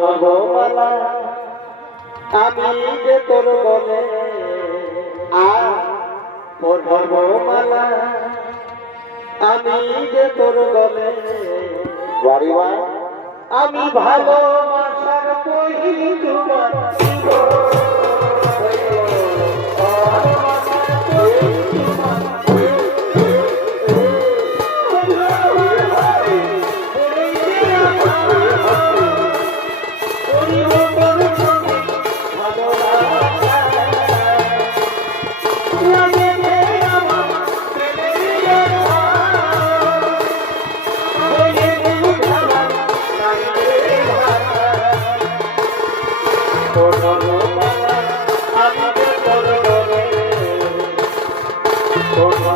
ভগবালা আমি যে তোর বলে আর ভগমালা আমি যে তোর বলে আমি ভালোবাসার কহিলি তোমার Oh.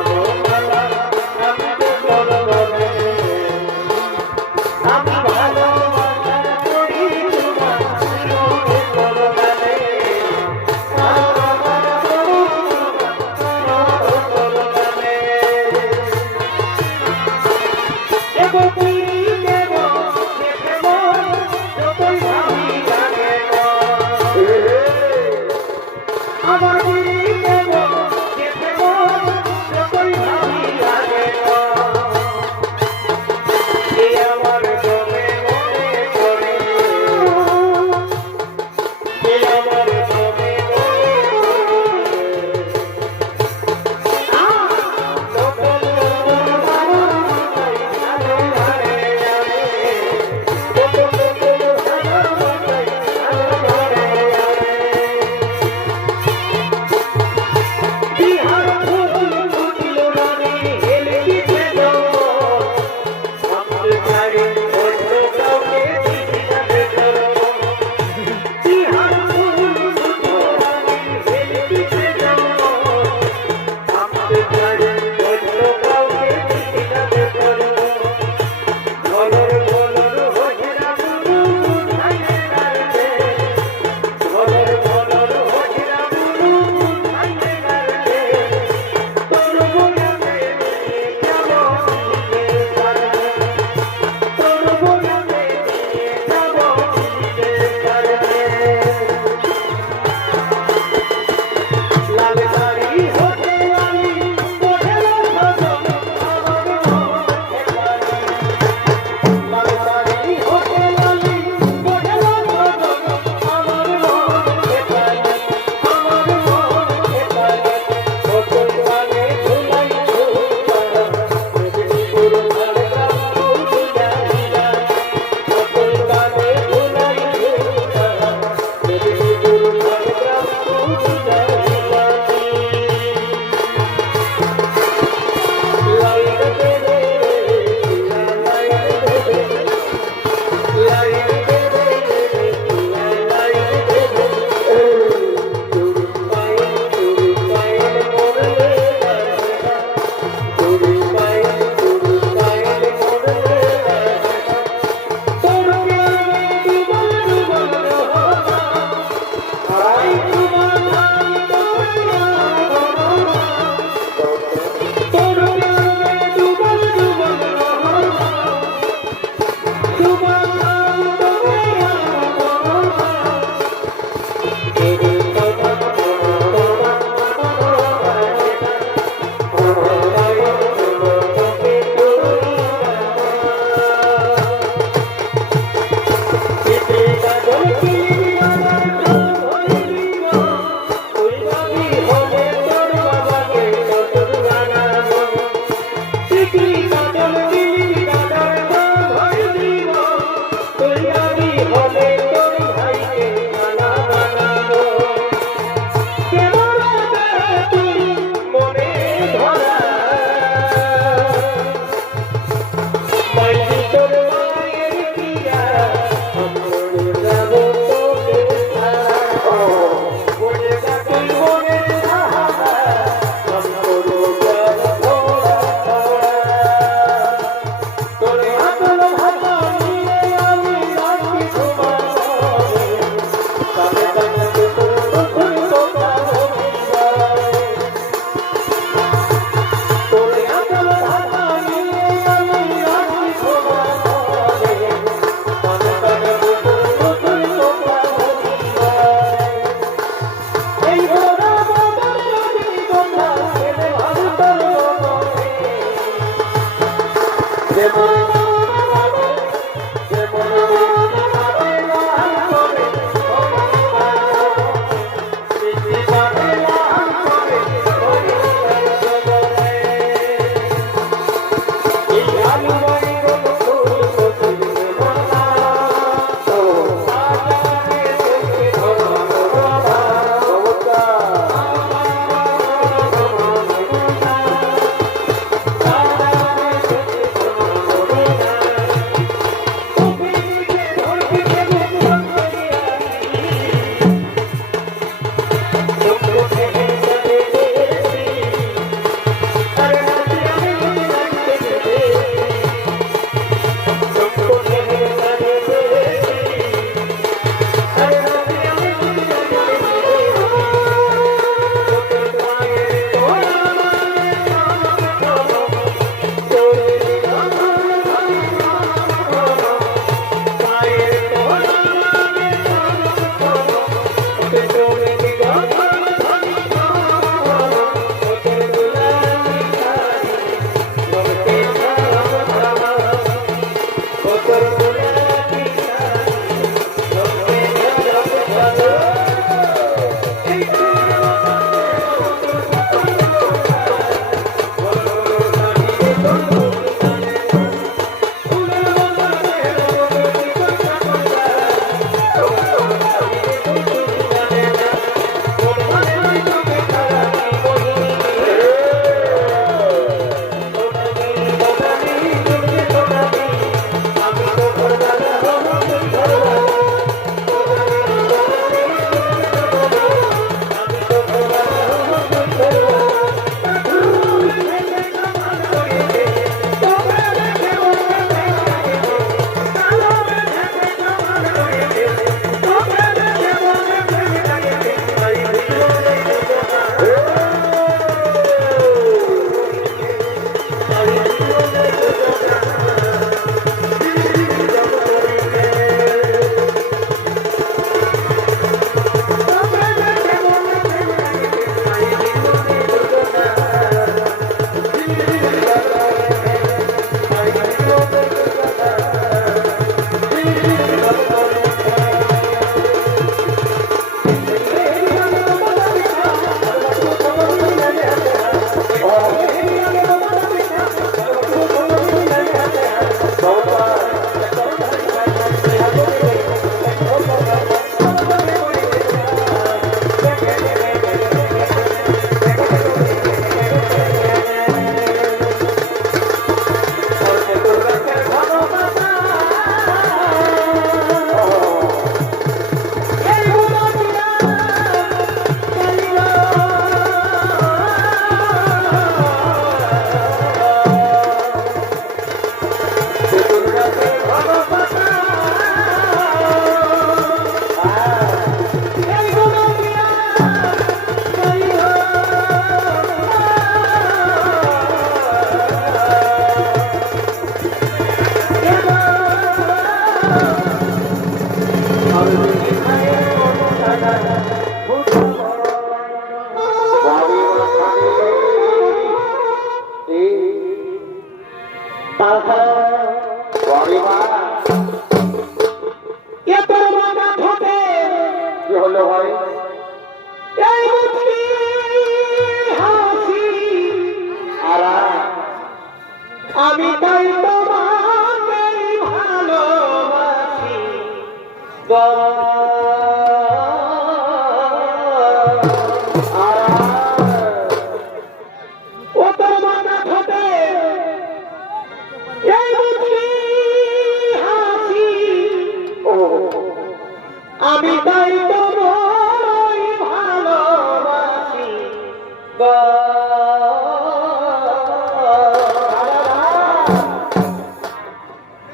আমি তাই তোমায় ভালোবাসি।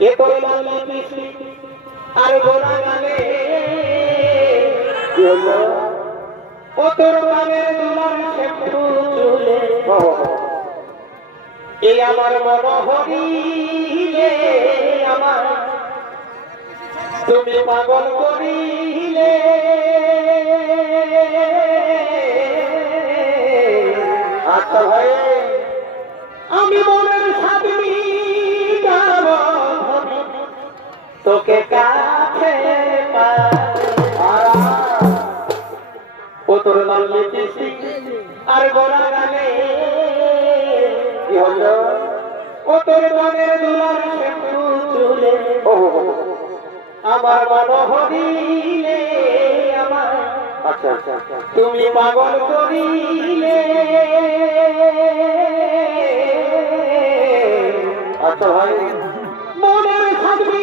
এ পিসি আর গোড়া গানে এই আমার মন হরিলে আমার তুমি পাগল করিলে। আচ্ছা আমি মনের সাধনি গাব, তোকে কাছে আরা ও তোর লাল লিপিসি আর গোড়া গানে কি হলো ও তোর গানের দুলার শ্যাম্পু চুলে ও আমার মন হরিলে আমার আচ্ছা আচ্ছা আচ্ছা। তুমি পাগল করিলে। আচ্ছা ভাই। মনের সাধবি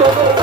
너무